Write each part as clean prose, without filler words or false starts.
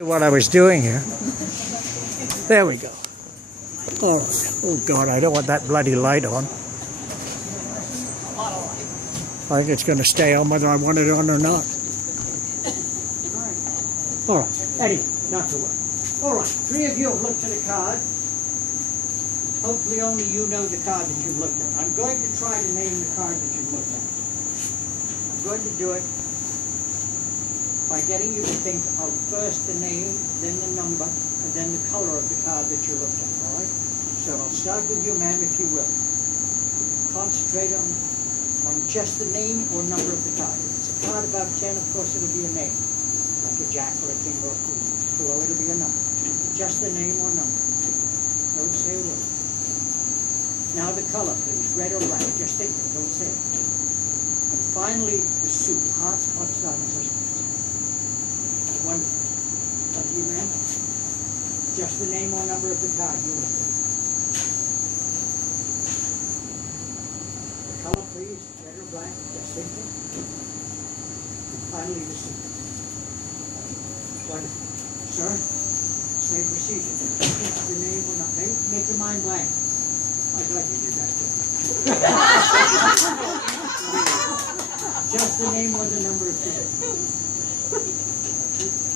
What I was doing here. There we go. All right. Oh God, I don't want that bloody light on. I think it's going to stay on whether I want it on or not. All right. Eddie, not to worry. All right. 3 of you have looked at a card. Hopefully only you know the card that you've looked at. I'm going to try to name the card that you've looked at. I'm going to do it by getting you to think of first the name, then the number, and then the color of the card that you looked at, all right? So I'll start with you, ma'am, if you will. Concentrate on just the name or number of the card. If it's a card above 10, of course, it'll be a name, like a jack or a king or a queen. Below, it'll be a number. Just the name or number. Don't say a word. Now the color, please, red or black. Just think it, don't say it. And finally, the suit, hearts, clubs, diamonds, or spades. Wonderful. Thank you, ma'am. Just the name or number of the card you looked at. The color, please, red or black, just think it. And finally, the suit. Wonderful. Sir, same procedure. Just the name or not. Make your mind blank. I thought you did that quickly. Just the name or the number of the card.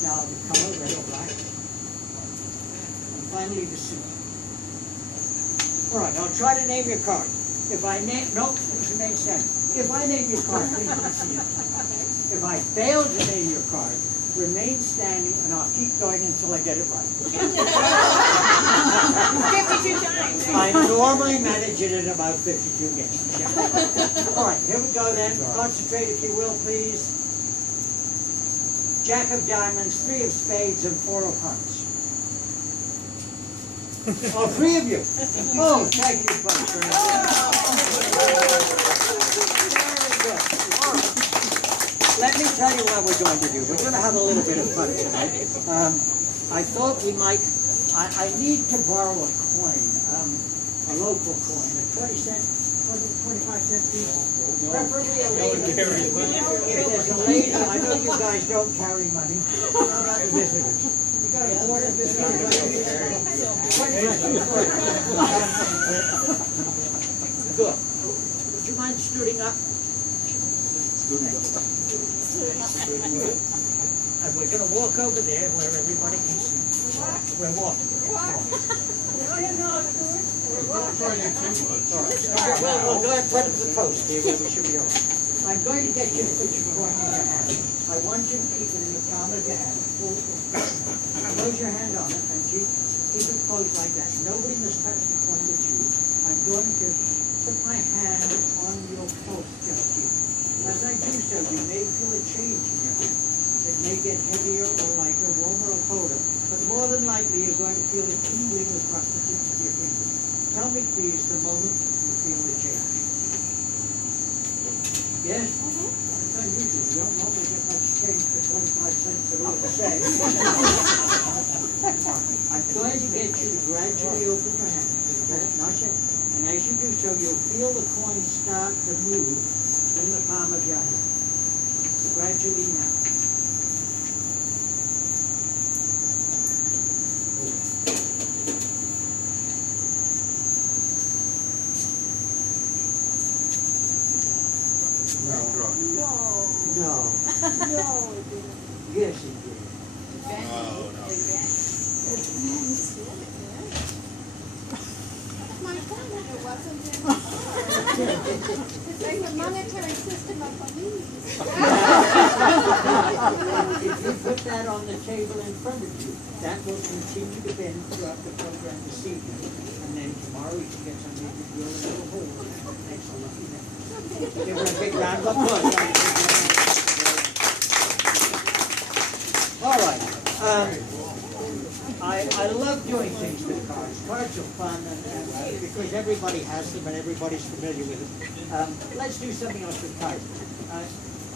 Now the color, red or black. And finally the suit. All right, I'll try to name your card. If I name, no, please remain standing. If I name your card, please proceed. If I fail to name your card, remain standing and I'll keep going until I get it right. 52 times. I normally manage it in about 52 guesses. Yeah. All right, here we go then. Concentrate if you will, please. Jack of diamonds, 3 of spades, and 4 of hearts. Oh, 3 of you. Oh, thank you, folks. Very good. All right. Let me tell you what we're going to do. We're going to have a little bit of fun tonight. I thought we might, I need to borrow a coin, a local coin, a 20-cent, 25-cent piece. Preferably a lady. If there's a lady, I know you guys don't carry money. How about the visitors? You got a quarter visitor? Good. Would you mind stooding up? And we're going to walk over there where everybody can see. We're walking. Well, go ahead and put it to the post here where we should be all right. I'm going to get you to put your coin in your hand. I want you to keep it in the palm of your hand. Close your hand on it and keep it closed like that. Nobody must touch the coin but you. I'm going to put my hand on your pulse just here. As I do so, you may feel a change in your hand. It may get heavier or lighter, warmer or colder, but more than likely you're going to feel it tingling across the tips of your fingers. Tell me, please, the moment you feel the change. Yes? It's unusual. You don't normally get much change for 25 cents at all to say. I'm going to get you to gradually open your hand. Not yet. And as you do so, you'll feel the coin start to move in the palm of your hand. Gradually now. No. No. No, it didn't. Yes, it did. My phone, it wasn't in the It's like the monetary system of Belize. If you put that on the table in front of you, that will continue to bend throughout the program this evening. And then tomorrow you can get something to drill a little hole. Thanks a lot. Give her a big round of applause. All right. I love doing things with cards. Cards are fun and because everybody has them and everybody's familiar with them. Let's do something else with cards.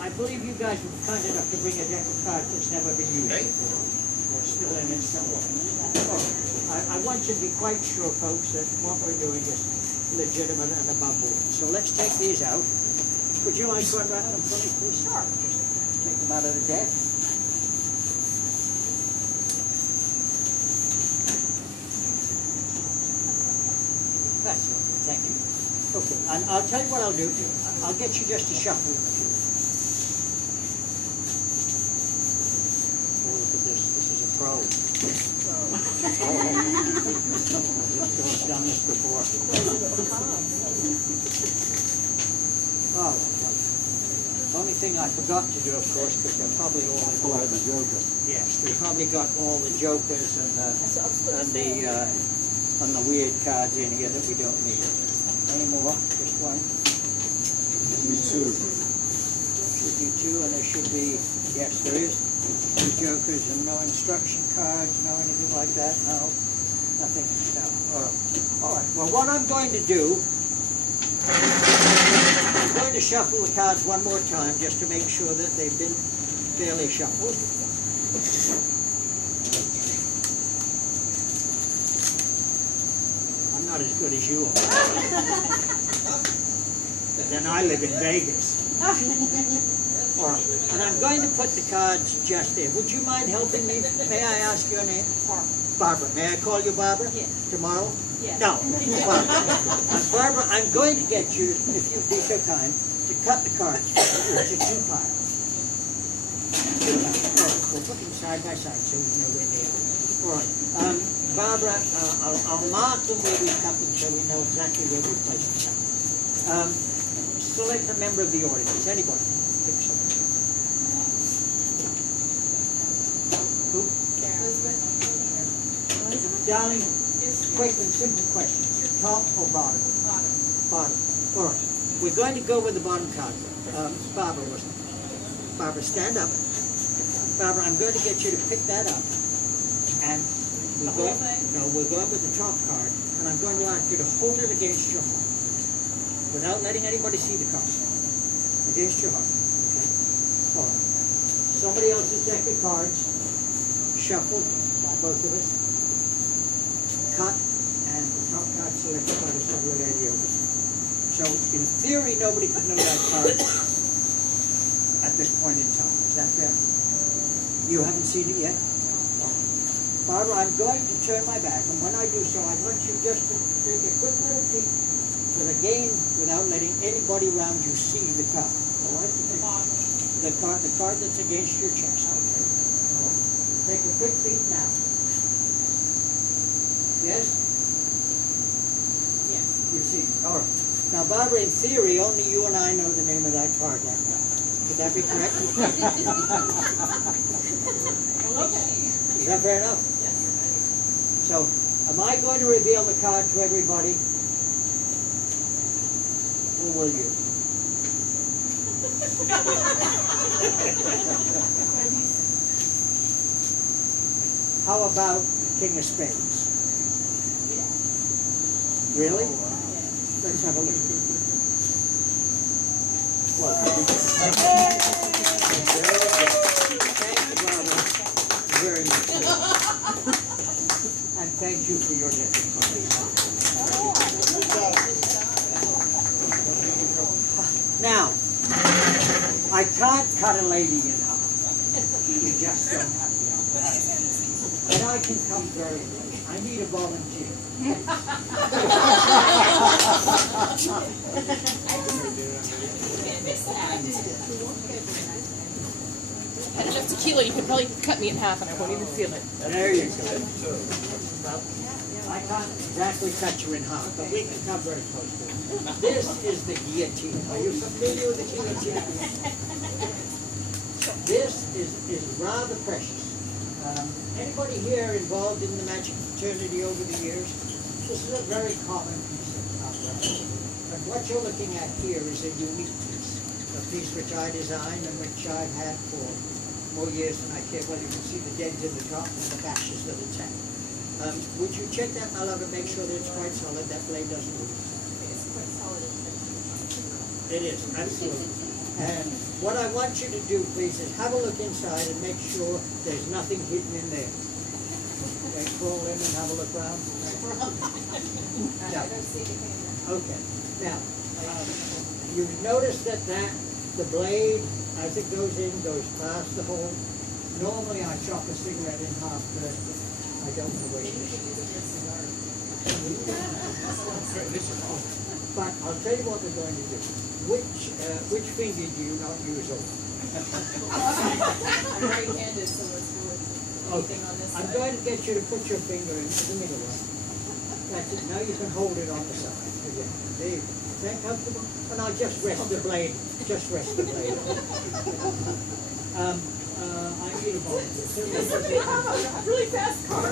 I believe you guys were kind enough to bring a deck of cards that's never been used before. Or still in it somewhere. I want you to be quite sure, folks, that what we're doing is legitimate and above board. So let's take these out. Would you mind going around them for me, please? Sure. Take them out of the deck. Okay, and I'll tell you what I'll do. I'll get you just to shuffle them. Oh, look at this. This is a pro. I've done this before. Oh, only thing I forgot to do, of course, because they're probably all in. Pull out the joker. Yes, we probably got all the jokers and the weird cards in here that we don't need. Any more? Just one? Me too. Should be two, and there should be, yes, there is. No jokers and no instruction cards, no anything like that, no. Nothing, no. All right, well, what I'm going to do, I'm going to shuffle the cards one more time just to make sure that they've been fairly shuffled. I'm not as good as you are. But then I live in Vegas. All right, and I'm going to put the cards just there. Would you mind helping me? May I ask your name? Barbara. May I call you Barbara? Yes. Tomorrow? Yes. No. Barbara, I'm going to get you, if you'd be so kind, to cut the cards into two piles. Two piles. All right, we'll put them side by side so we know where they are. All right. Barbara, I'll mark them where we cut them so we know exactly where we place them. Select a member of the audience. Anybody. Pick someone. Who? Darling, quick and simple questions. Top or bottom? Bottom. Bottom. All right. We're going to go with the bottom card. Barbara, Barbara, stand up. Barbara, I'm going to get you to pick that up. And we're going, no, we're going with the top card. And I'm going to ask you to hold it against your heart. Without letting anybody see the card. Against your heart. Okay? All right. Somebody else's deck of cards. Shuffled by both of us. Cut, and the top card selected by the subway lady over. So, in theory, nobody could know that card at this point in time. Is that fair? You haven't seen it yet? Barbara, I'm going to turn my back, and when I do so, I want you just to take a quick little peek for the game without letting anybody around you see the card. All right? The card that's against your chest. Okay. All right. Take a quick peek now. Yes? Yes. You see. All right. Now, Barbara, in theory, only you and I know the name of that card right now. Would that be correct? Okay. Is that fair enough? Yes. So, am I going to reveal the card to everybody? Or will you? How about King of Spades? Really? Let's have a look. Well, thank you, Barbara, very much. And thank you for your lesson. Now, I can't cut a lady in half. You just don't have the opportunity. And I can come very late. I need a volunteer. Had enough tequila, you could probably cut me in half and I won't even feel it. There you go. Well, I can't exactly cut you in half, but we can come very close to it. This is the guillotine. Are you familiar with the guillotine? This is rather precious. Anybody here involved in the magic fraternity over the years? This is a very common piece of apparatus. But what you're looking at here is a unique piece. A piece which I designed and which I've had for more years than I care. Well, you can see the dent in the top and the bashes that it's had. Would you check that, my love, and make sure that it's quite solid, that blade doesn't move? It's quite solid. It is, absolutely. And what I want you to do, please, is have a look inside and make sure there's nothing hidden in there. Okay, crawl in and have a look around. I don't see anything in there. Okay. Now, you've noticed that the blade, as it goes in, goes past the hole. Normally, I chop a cigarette in half, but I don't know where it is. But I'll tell you what we're going to do. Which finger do you not use all? I'm right-handed, so let's do anything on this I'm side. going to get you to put your finger into the middle one. That's it. Now you can hold it on the side. Again. There you go. Is that comfortable? And I'll just rest the blade. Just rest the blade. I need a moment. A really fast car.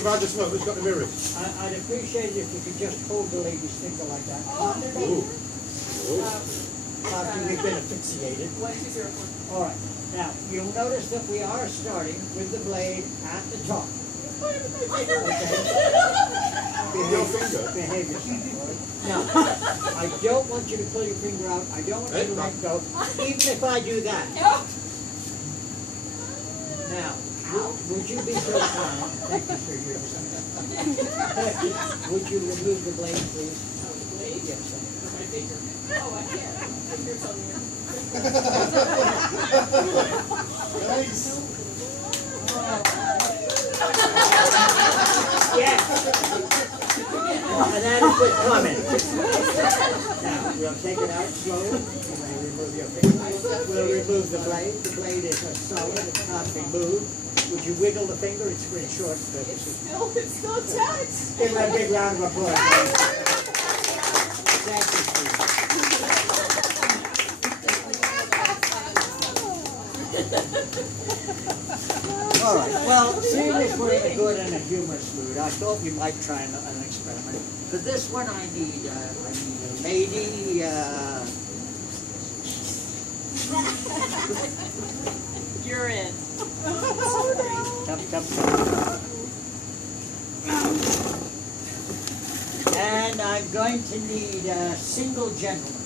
About the smoke, who's got the mirrors? I'd appreciate it if you could just hold the lady's finger like that. Ooh. After we've been asphyxiated. 1, 2, 0, 4. All right. Now, you'll notice that we are starting with the blade at the top. Okay? Your finger? Behavior. Now, I don't want you to pull your finger out. I don't want you to let go, even if I do that. Now, would you be so kind? Thank you, sir. Would you remove the blade, please? Blade? Yes, thank you. My finger. Oh, I can't. My finger's on the Nice. Yes. An adequate comment. Now, we'll take it out slowly. You may remove your finger. We'll remove the blade. The blade is a solid. It can't be moved. Would you wiggle the finger? It's pretty short. It's still attached. Give her a big round of applause. Thank you, Steve. All right. Well, seeing as we're in a good and a humorous mood, I thought we might try an experiment. For this one, I need a lady. You're in. Come. And I'm going to need a single gentleman.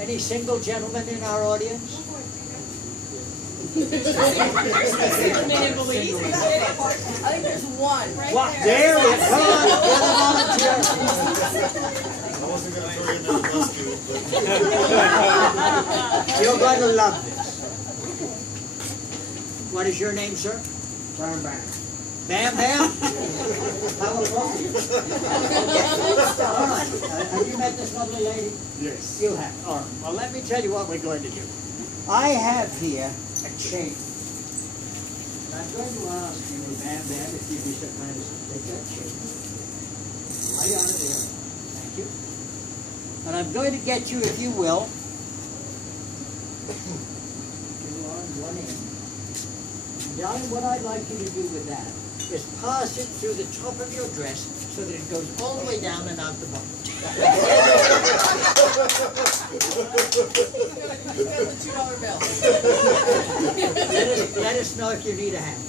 Any single gentlemen in our audience? Superman in Belize. I think there's one right What? there. There it is. Come on, get a volunteer. I wasn't going to throw you under the bus, dude, but... You're going to love this. What is your name, sir? Bam Bam. Bam Bam? How appropriate. All right. Have you met this lovely lady? Yes. You have. All right. Well, let me tell you what we're going to do. I have here a chain. And I'm going to ask you, Bam Bam, if you'd be so kind as to take that chain. Right on it there. Thank you. And I'm going to get you, if you will, two on, one in. And darling, what I'd like you to do with that is pass it through the top of your dress so that it goes all the way down and out the bottom. That's a $2 bill. Let us know if you need a hand.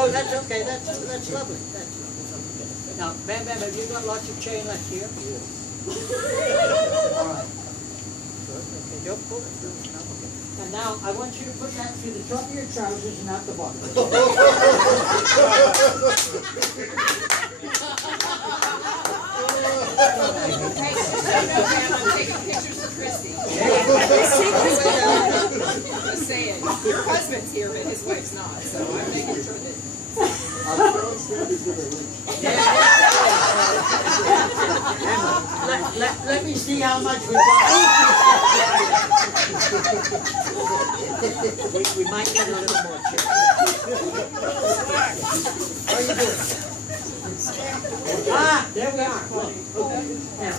Oh, that's okay. That's lovely. That's lovely. Now, Bam Bam, have you got lots of chain left here? All right. Good. Okay, don't pull it. No, okay. And now, I want you to put that through the top of your trousers and out the bottom. Hey, I'm taking pictures for Christy. Just saying. Your husband's here, but his wife's not, so I'm making sure that... Let me see how much we got. We might get a little more chair. How are you doing? Ah, there we are. Now,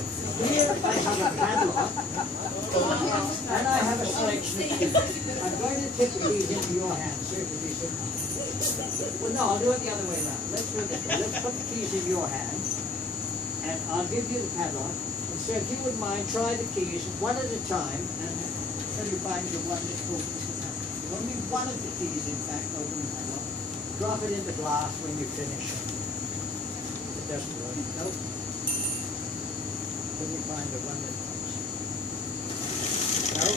here I have a padlock, and I have a selection of keys. I'm going to tip these into your hands, sir, to be so. Well, no, I'll do it the other way around. Let's do it this way. Let's put the keys in your hand, and I'll give you the padlock. And so if you would mind, try the keys one at a time, and until you find the one that opens the padlock. Only one of the keys, in fact, open the padlock. Drop it in the glass when you finish. It doesn't work. Nope. Then you find the one that opens. No?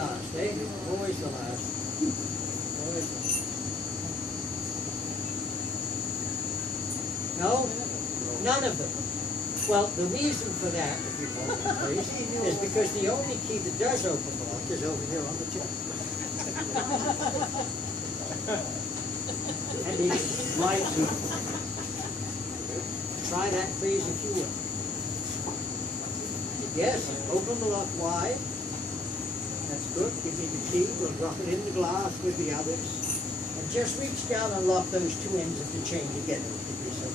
last, eh? Always the last. Always the last. No? None of them. Well, the reason for that, if you hold it, please, is because the only key that does open the lock is over here on the tip. And it's right here. Try that, please, if you will. Yes, open the lock wide. That's good. Give me the key. We'll drop it in the glass with the others. And just reach down and lock those two ends of the chain together. If you do so.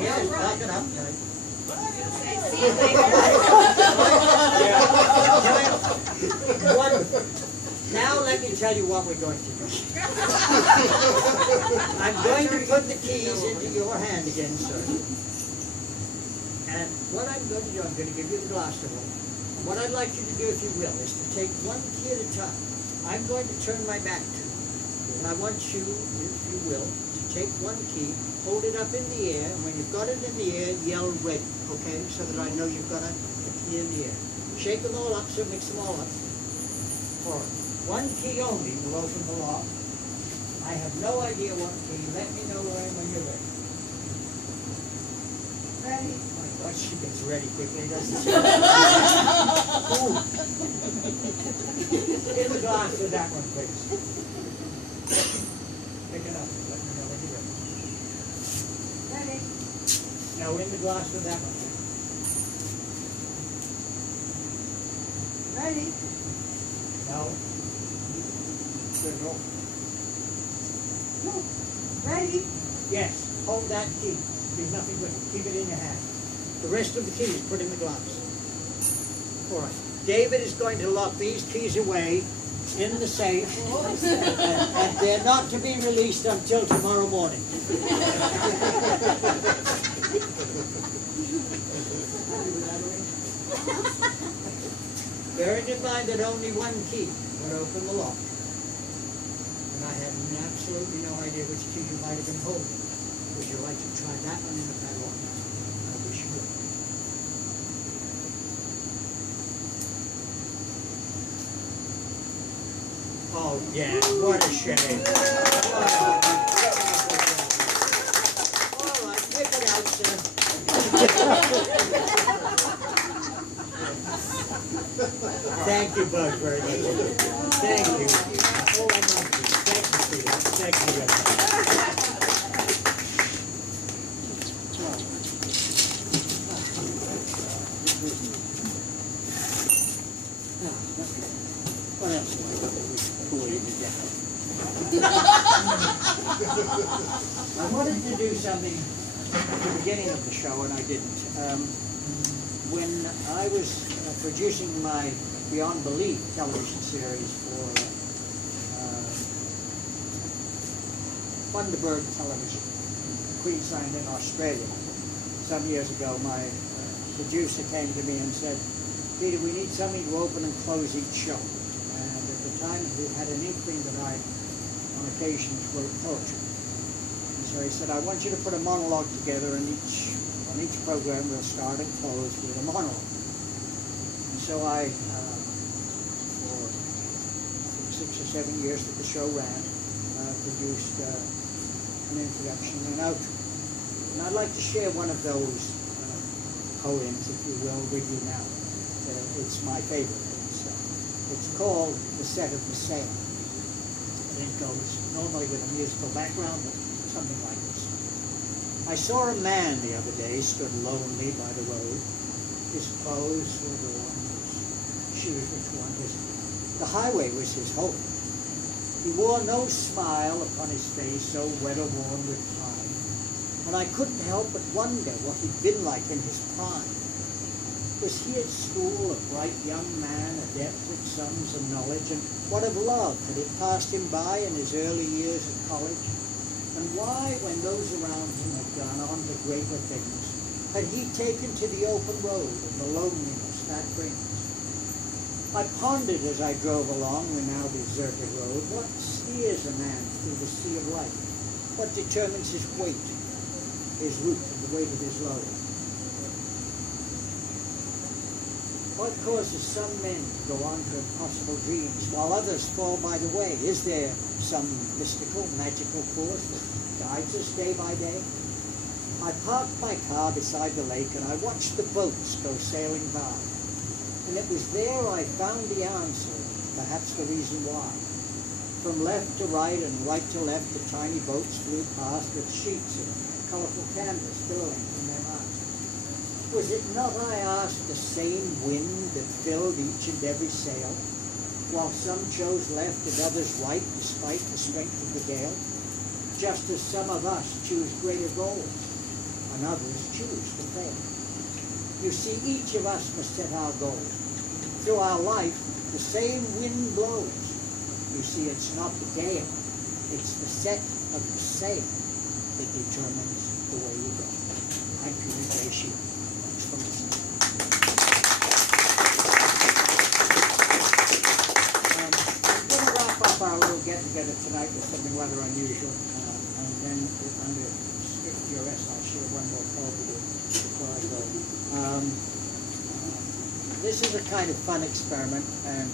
Yes, lock it up tight. Wonderful. Now let me tell you what we're going to do. I'm going to put the keys into your hand again, sir. And what I'm going to do, I'm going to give you the glass to hold. What I'd like you to do, if you will, is to take one key at a time. I'm going to turn my back to you. And I want you, if you will, to take one key, hold it up in the air, and when you've got it in the air, yell ready, okay? So that I know you've got a key in the air. Shake them all up, so mix them all up. All right. One key only will open the lock. I have no idea what key. Let me know when you're ready. Ready? My God, she gets ready quickly, doesn't she? Ooh. In the glass with that one, please. Pick it up. Let me know when you're ready. Ready? Now in the glass with that one. Ready? Now. Good roll. No. Ready? Yes. Hold that key. Do nothing with it. Keep it in your hand. The rest of the keys put in the glass. All right. David is going to lock these keys away in the safe, and they're not to be released until tomorrow morning. Bearing in mind that only one key would open the lock. And I had absolutely no idea which key you might have been holding. Would you like to try that one in the padlock? I wish you would. Oh, yeah, what a shame. All right, pick it out, sir. Thank you both very much. Thank you. Oh, I love you. Thank you, sweetheart. Thank you very much. What else do I got that was cool you to get? I wanted to do something at the beginning of the show, and I didn't. When I was producing my Beyond Belief television series for Bundaberg Television, Queensland in Australia, some years ago, my producer came to me and said, Peter, we need something to open and close each show. And at the time, he had an inkling that I, on occasions, wrote poetry. And so he said, I want you to put a monologue together, and on each program we'll start and close with a monologue. And so I, for 6 or 7 years that the show ran, produced an introduction and an outro. And I'd like to share one of those poems, if you will, with you now. It's my favorite. It's called The Set of the Sail. And it goes normally with a musical background, but something like this. I saw a man the other day stood lonely by the road. His clothes were worn, his shoes were torn. The highway was his home. He wore no smile upon his face, so weather-worn with time. And I couldn't help but wonder what he'd been like in his prime. Was he at school a bright young man, adept at sums and knowledge? And what of love had it passed him by in his early years at college? And why, when those around him had gone on to greater things, had he taken to the open road and the loneliness that brings? I pondered as I drove along the now deserted road, what steers a man through the sea of life? What determines his weight, his root, and the weight of his load? What causes some men to go on to impossible dreams while others fall by the way? Is there some mystical, magical force that guides us day by day? I parked my car beside the lake and I watched the boats go sailing by. And it was there I found the answer, perhaps the reason why. From left to right and right to left, the tiny boats flew past with sheets of colorful canvas billowing from their masts. Was it not, I asked, the same wind that filled each and every sail, while some chose left and others right despite the strength of the gale? Just as some of us choose greater goals, and others choose to fail. You see, each of us must set our goals. Through our life, the same wind blows. You see, it's not the gale, it's the set of the sail that determines the way you go. I'm Peter J. Sheep. Thanks for listening. I'm going to wrap up our little get-together tonight with something rather unusual, and then under strict duress, I'll share one more poem with you before I go. This is a kind of fun experiment, and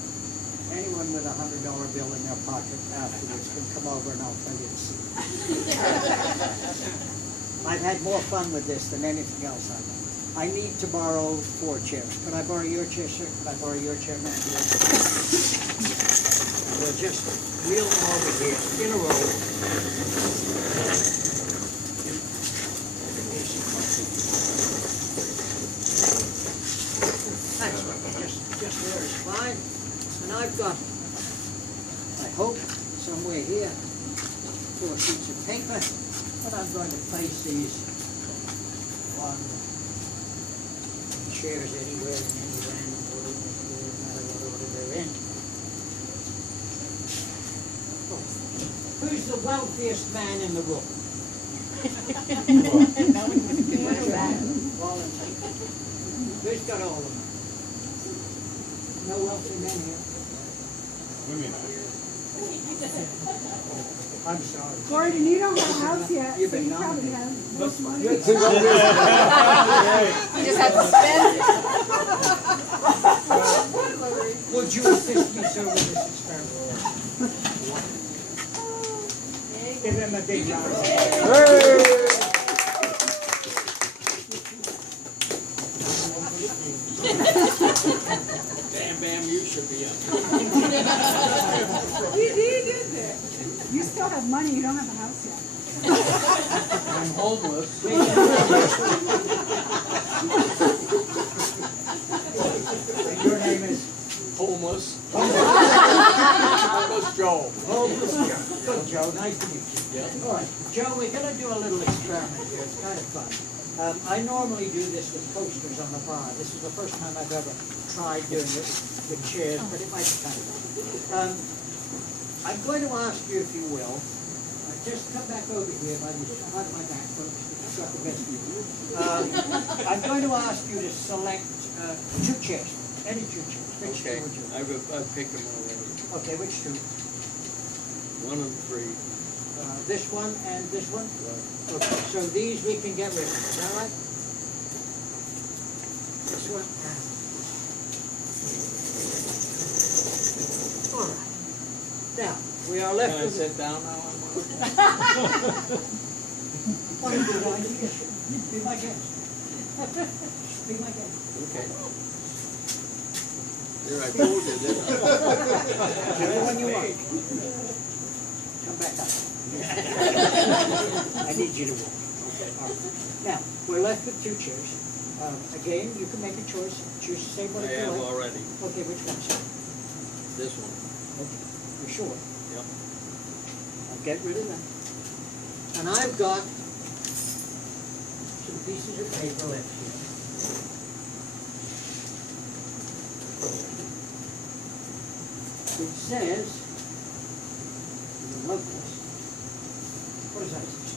anyone with $100 bill in their pocket afterwards can come over and I'll tell you the secret. I've had more fun with this than anything else I've done. I need to borrow 4 chairs. Could I borrow your chair, sir? Could I borrow your chair, ma'am? We'll just wheel them over here in a row. That's right. Just there is fine. And I've got, I hope, somewhere here, 4 sheets of paper, and I'm going to place these on chairs anywhere in any random order, no matter what order they're in. Oh. Who's the wealthiest man in the room? Volunteer. Who's got all of them? No wealthy men here. Women. I'm sorry. Gordon, you don't have a house yet, You've so been you probably nominated. have most money. You just had to spend it. Would you assist me, sir, with this experiment? Give him a big round of applause. Bam, bam, you should be up. You did that. You still have money, you don't have a house yet. I'm homeless. Your name is? Homeless. Homeless Joe. Homeless Joe. Good, Joe. Nice to meet you. Yeah. All right, Joe, we're going to do a little experiment here. It's kind of fun. I normally do this with coasters on the bar. This is the first time I've ever tried doing it with chairs, but it might be kind of fun. I'm going to ask you, if you will, just come back over here by the out of my back, folks. It's got the best view. I'm going to ask you to select 2 chairs, any 2 chairs. Which Okay, 2 would you? I've picked them already. Okay, which 2? 1 and 3. This one and this one? Right. Okay, so these we can get rid of, is that right? This one. All right. Now, we are left Can I with... sit down now? What is it, idea? Be my guest. Be my guest. Okay. There, I told you, didn't I? Everyone you want. Come back up. I need you to walk. Okay. All right. Now, we're left with 2 chairs. Again, you can make a choice. Choose the same one I if you have like. already. Okay, which one, sir? This one. Okay, you're sure? Yep. I'll get rid of that. And I've got some pieces of paper left here. It says, love this. What does that say?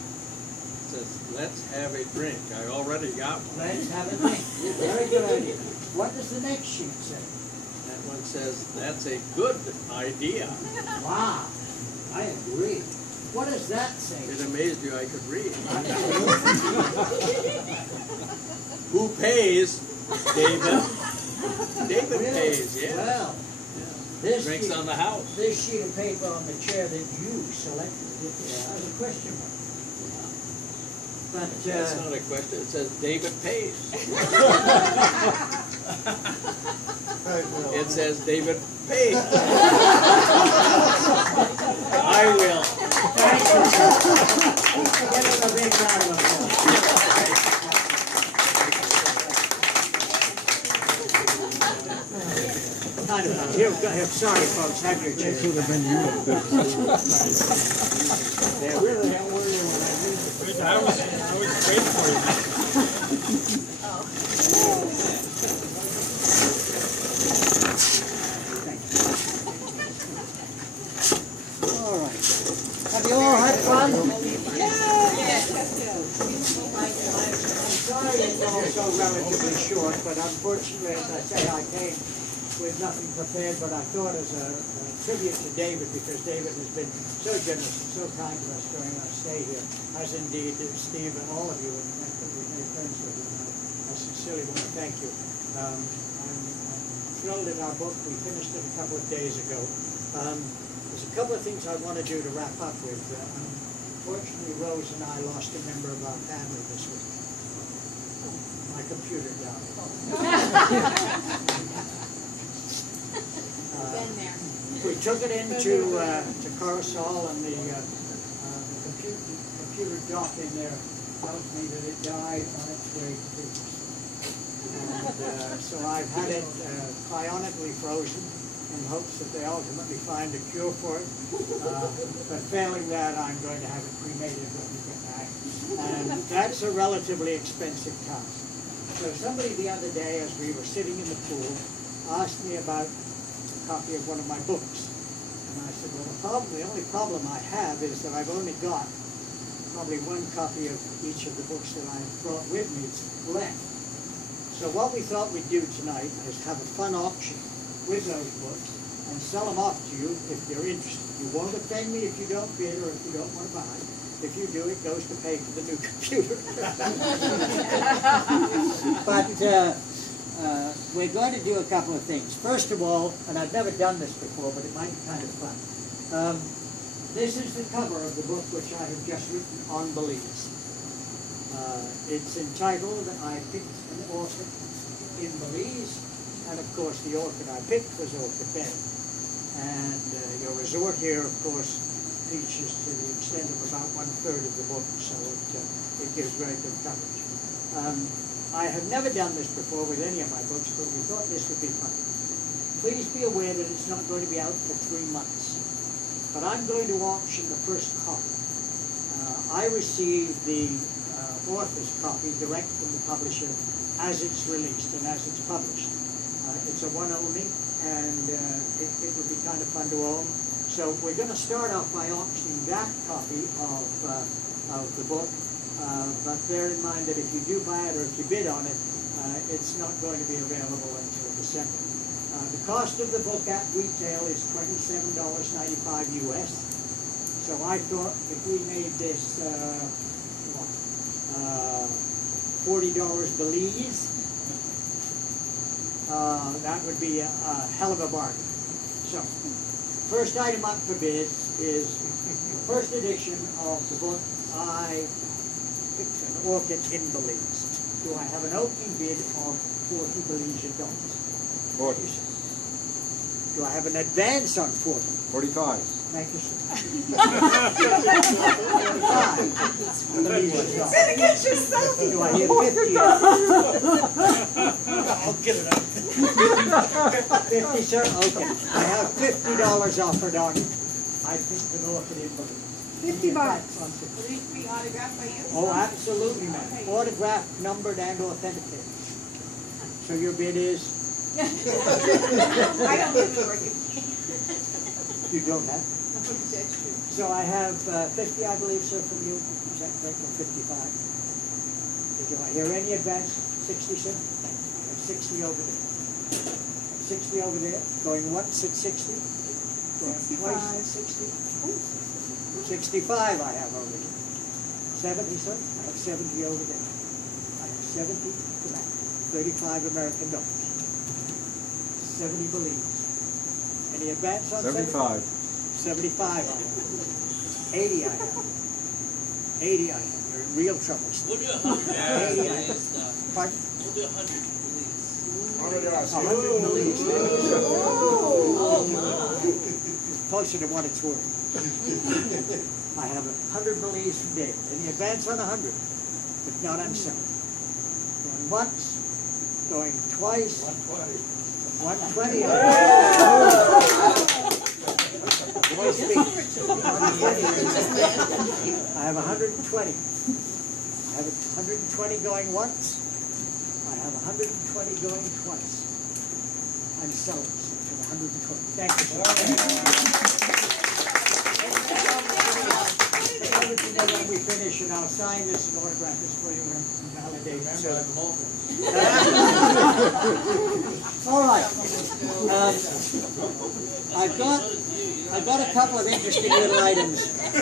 It says, let's have a drink. I already got one. Let's have a drink. Very good idea. What does the next sheet say? That one says, that's a good idea. Wow, I agree. What does that say? It amazed you I could read. Who pays? David. David Really? pays, yes. Well, this Drinks sheet, on the house. this sheet of paper on the chair that you selected, it has a question mark. But, That's not a question, it says David pays. It says David pays. I will. thank you, sir. Give him a big round of applause. Kind of, here, go ahead. Sorry, folks, have your chair. Should have been you. There we go. I was waiting for you. All right. Have you all had fun? I'm sorry it's all so relatively short, but unfortunately, as I say, I came with nothing prepared, but I thought as a tribute to David, because David has been so generous and so kind to us during our stay here, as indeed Steve and all of you, and we've made friends with you, and I sincerely want to thank you. I'm thrilled at our book. We finished it a couple of days ago. There's a couple of things I want to do to wrap up with. Unfortunately, Rose and I lost a member of our family this week. My computer died. Been there. We took it into to Coruscant, and the computer dock in there tells me that it died on its way to Greece. And so I've had it cryonically frozen in hopes that they ultimately find a cure for it. But failing that, I'm going to have it cremated when we get back. And that's a relatively expensive task. So somebody the other day, as we were sitting in the pool, asked me about a copy of one of my books. And I said, well, the only problem I have is that I've only got probably one copy of each of the books that I've brought with me left. So what we thought we'd do tonight is have a fun auction with those books and sell them off to you if you're interested. You won't offend me if you don't bid or if you don't want to buy. If you do, it goes to pay for the new computer. But we're going to do a couple of things. First of all, and I've never done this before, but it might be kind of fun. This is the cover of the book which I have just written on Belize. It's entitled, I Picked an Orchid in Belize, and of course the orchid I picked was Orchid Bay. And your resort here, of course, features to the extent of about 1/3 of the book, so it gives very good coverage. I have never done this before with any of my books, but we thought this would be fun. Please be aware that it's not going to be out for 3 months, but I'm going to auction the first copy. I received the author's copy direct from the publisher as it's released and as it's published. It's a one only, and it would be kind of fun to own. So we're going to start off by auctioning that copy of the book, but bear in mind that if you do buy it or if you bid on it, it's not going to be available until December. The cost of the book at retail is $27.95 US. So I thought if we made this $40 Belize, that would be a hell of a bargain. So, first item up for bid is the first edition of the book, I Picked an Orchid in Belize. Do I have an opening bid of $40 Belizean dollars? 40. Do I have an advance on 40? 45. Thank you, sir. 45 Belizean dollars. Get yourself. Do I hear 50? I'll get it out. 50, sir? Okay. I have $50 offered on I Picked an Orchid in Belize. $50. Will these be autographed by you? Oh, absolutely, ma'am. Autographed, numbered, and authenticated. So your bid is? I don't live in Orchid. You don't have? That's true. So I have 50, I believe, sir, from you. Is that correct, or 55? Do I hear any advance? 60, sir? I have 60 over there. 60 over there. Going once at 60? Going twice at 60? 65 I have over here. 70, sir? I have 70 over there. I have 70 to that. 35 American dollars. 70 Belize. Any advance on 75. 75 I have. 80 I have. 80 I have. You're in real trouble. We'll do 100. 80 I have. Pardon? We'll do 100, please. 100 Belize. Oh, my. Closer to what it's worth. I have 100 Belize from David. Any advance on 100? If not, I'm selling. Going once, going twice. 120. 120. I have 120. I have 120 going once. I have 120 going twice. I'm selling for 120. Thank you, sir. When we finish, and I'll sign this and autograph this for you and validate it. So. All right. I've got a couple of interesting little items. At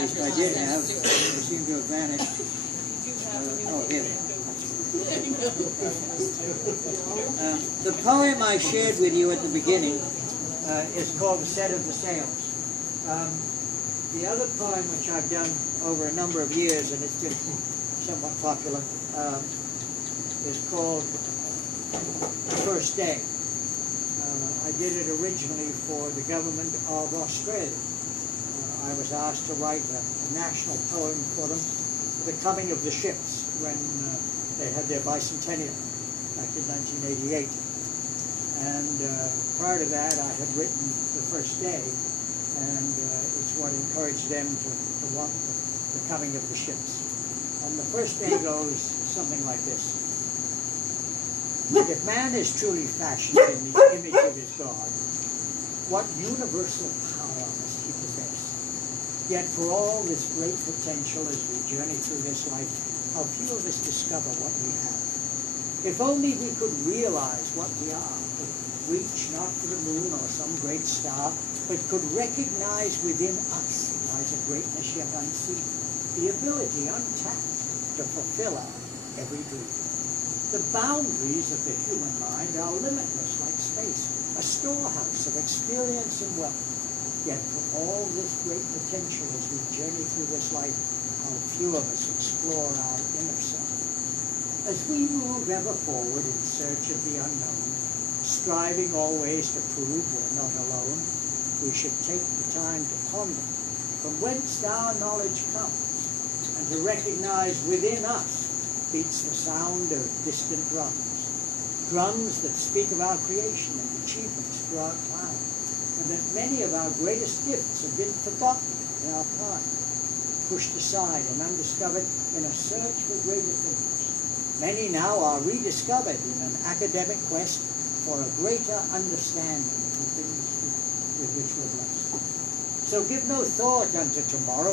least I did have. They seem to have vanished. Oh, here they are. The poem I shared with you at the beginning is called "The Set of the Sails." The other poem, which I've done over a number of years, and it's been somewhat popular, is called First Day. I did it originally for the government of Australia. I was asked to write a national poem for them, the coming of the ships, when they had their bicentennial back in 1988. And prior to that, I had written The First Day, and it's what encouraged them to want the coming of the ships. And the first day goes something like this. If man is truly fashioned in the image of his God, what universal power must he possess? Yet for all this great potential as we journey through this life, how few of us discover what we have. If only we could realize what we are, could reach not for the moon or some great star, but could recognize within us lies a greatness yet unseen, the ability untapped to fulfill our every dream. The boundaries of the human mind are limitless like space, a storehouse of experience and wealth. Yet for all this great potential as we journey through this life, how few of us explore our inner self. As we move ever forward in search of the unknown, striving always to prove we're not alone, we should take the time to ponder from whence our knowledge comes, and to recognize within us beats the sound of distant drums, drums that speak of our creation and achievements through our climb, and that many of our greatest gifts have been forgotten in our pride, pushed aside and undiscovered in a search for greater things. Many now are rediscovered in an academic quest for a greater understanding of the things with which we're blessed. So give no thought unto tomorrow.